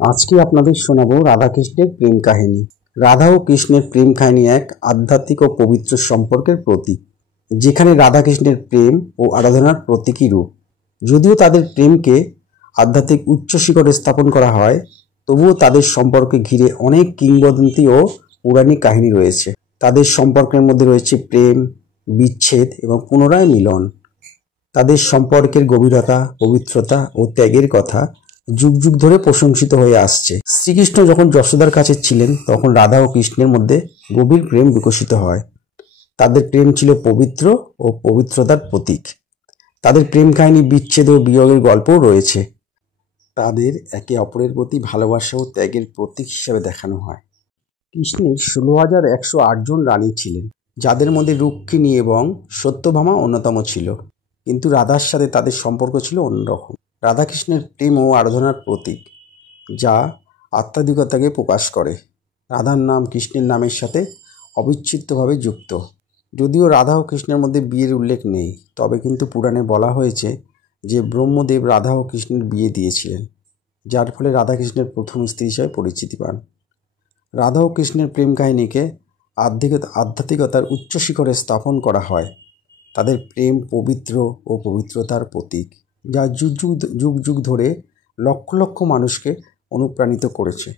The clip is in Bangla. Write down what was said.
আজকে আপনাদের শোনাবো রাধাকৃষ্ণের প্রেম কাহিনী। রাধা ও কৃষ্ণের প্রেম কাহিনী এক আধ্যাত্মিক ও পবিত্র সম্পর্কের প্রতীক, যেখানে রাধাকৃষ্ণের প্রেম ও আরাধনার প্রতীকী রূপ। যদিও তাদের প্রেমকে আধ্যাত্মিক উচ্চ শিখরে স্থাপন করা হয়, তবুও তাদের সম্পর্কে ঘিরে অনেক কিংবদন্তি ও পৌরাণিক কাহিনী রয়েছে। তাদের সম্পর্কের মধ্যে রয়েছে প্রেম, বিচ্ছেদ এবং পুনরায় মিলন। তাদের সম্পর্কের গভীরতা, পবিত্রতা ও ত্যাগের কথা যুগ যুগ ধরে প্রশংসিত হয়ে আসছে। শ্রীকৃষ্ণ যখন যশোদার কাছে ছিলেন, তখন রাধা ও কৃষ্ণের মধ্যে গভীর প্রেম বিকশিত হয়। তাদের প্রেম ছিল পবিত্র ও পবিত্রতার প্রতীক। তাদের প্রেম কাহিনী বিচ্ছেদ ও বিয়োগের গল্পও রয়েছে। তাদের একে অপরের প্রতি ভালোবাসা ও ত্যাগের প্রতীক হিসাবে দেখানো হয়। কৃষ্ণের 16,108 জন রানী ছিলেন, যাদের মধ্যে রুক্মিণী এবং সত্যভামা অন্যতম ছিল। কিন্তু রাধার সাথে তাদের সম্পর্ক ছিল অন্যরকম। রাধাকৃষ্ণের প্রেম ও আরাধনার প্রতীক, যা আধ্যাত্মিকতাকে প্রকাশ করে। রাধার নাম কৃষ্ণের নামের সাথে অবিচ্ছেদ্যভাবে যুক্ত। যদিও রাধা ও কৃষ্ণের মধ্যে বিয়ের উল্লেখ নেই, তবে কিন্তু পুরাণে বলা হয়েছে যে ব্রহ্মদেব রাধা ও কৃষ্ণের বিয়ে দিয়েছিলেন, যার ফলে রাধাকৃষ্ণের প্রথম স্ত্রী হিসেবে পরিচিতি পান। রাধা ও কৃষ্ণের প্রেম কাহিনীকে আধ্যাত্মিকতার উচ্চ শিখরে স্থাপন করা হয়। তাদের প্রেম পবিত্র ও পবিত্রতার প্রতীক, যা যুগ যুগ ধরে লক্ষ লক্ষ মানুষকে অনুপ্রাণিত করেছে।